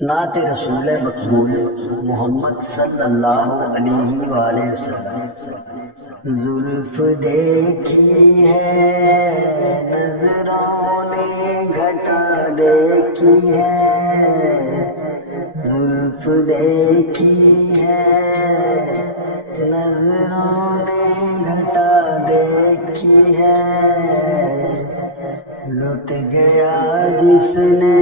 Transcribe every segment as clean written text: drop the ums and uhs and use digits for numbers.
نعت رسول مقبول محمد صلی اللہ علیہ وآلہ وسلم۔ زلف دیکھی ہے نظروں نے گھٹا دیکھی ہے، زلف دیکھی ہے نظروں نے گھٹا دیکھی ہے، لٹ گیا جس نے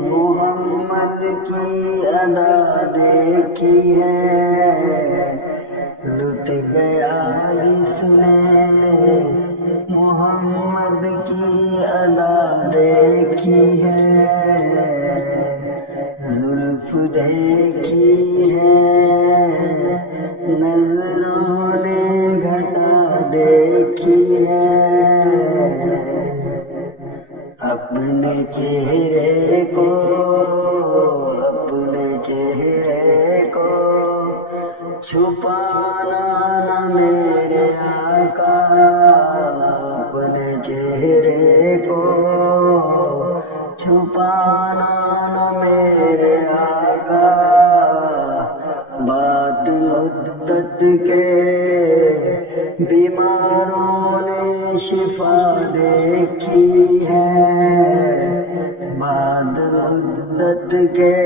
محمد کی ادا دیکھی ہے، لٹ گیا جس نے محمد کی ادا دیکھی ہے، زلف دیکھی ہے نظروں نے گھٹا دیکھی ہے، اپنے چہرے کو چھپانا نہ میرے آقا، اپنے چہرے کو چھپانا نہ میرے آقا، بات مدت کے بیماروں نے شفا دیکھی ہے، بعد مدت کے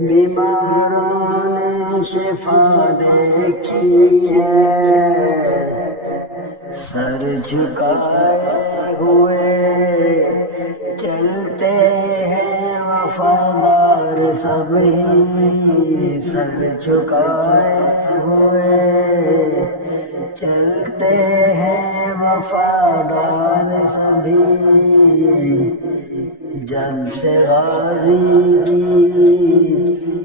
بیماروں نے شفا دیکھی ہے، سر جھکائے ہوئے چلتے ہیں وفادار سبھی، سر جھکائے ہوئے چلتے ہیں وفادار سبھی، جب سے غازی کی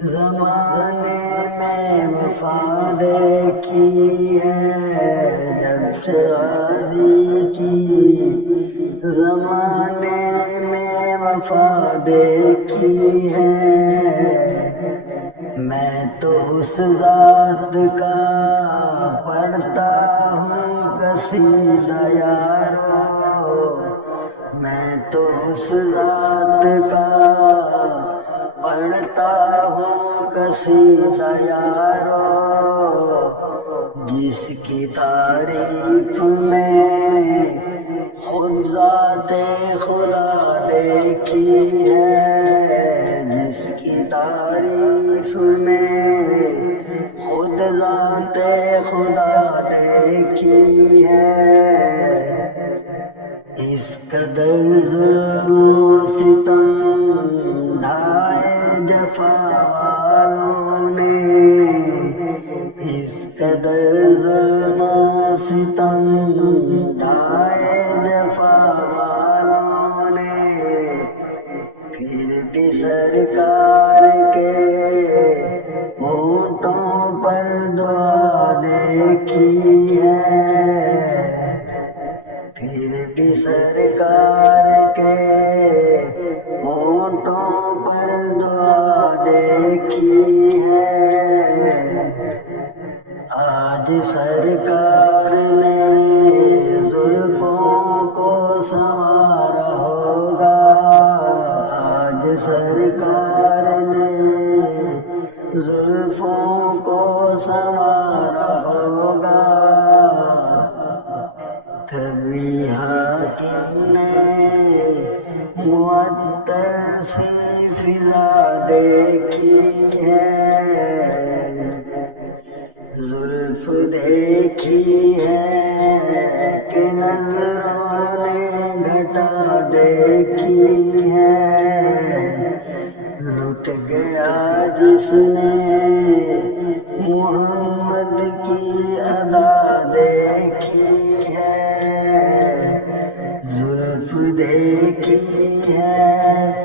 زمانے میں وفا دیکھی ہے، جب سے غازی کی زمانے میں وفا دیکھی ہے، میں تو اس ذات کا پڑھتا ہوں قصیدہ یارو، میں تو اس ذات کا پڑھتا ہوں قصیدہ یارو، جس کی تعریف میں خود ذات خدا دیکھی ہے، جس کی تعریف میں خود ذات خدا دیکھی ہے، اس قدر ظلم و ستم ڈھائے جفا والوں نے، اس قدر ظلم و ستم ڈھائے جفا والوں نے، پھر بھی سرکار کے ہونٹوں پر دعا دیکھی ہے، پھر بھی سرکار کے ہونٹوں پر دعا دیکھی ہے، آج سرکار نے زلفوں کو سنوارا ہوگا، آج سرکار نے زلفوں کو سنوارا ہوگا، تبھی حاکم نے معطر سی فضا دیکھی ہے، زلف دیکھی ہے کہ نظروں نے گھٹا دیکھی ہے، لٹ گیا جس نے محمد کی ادا دیکھی ہے، زلف دیکھی ہے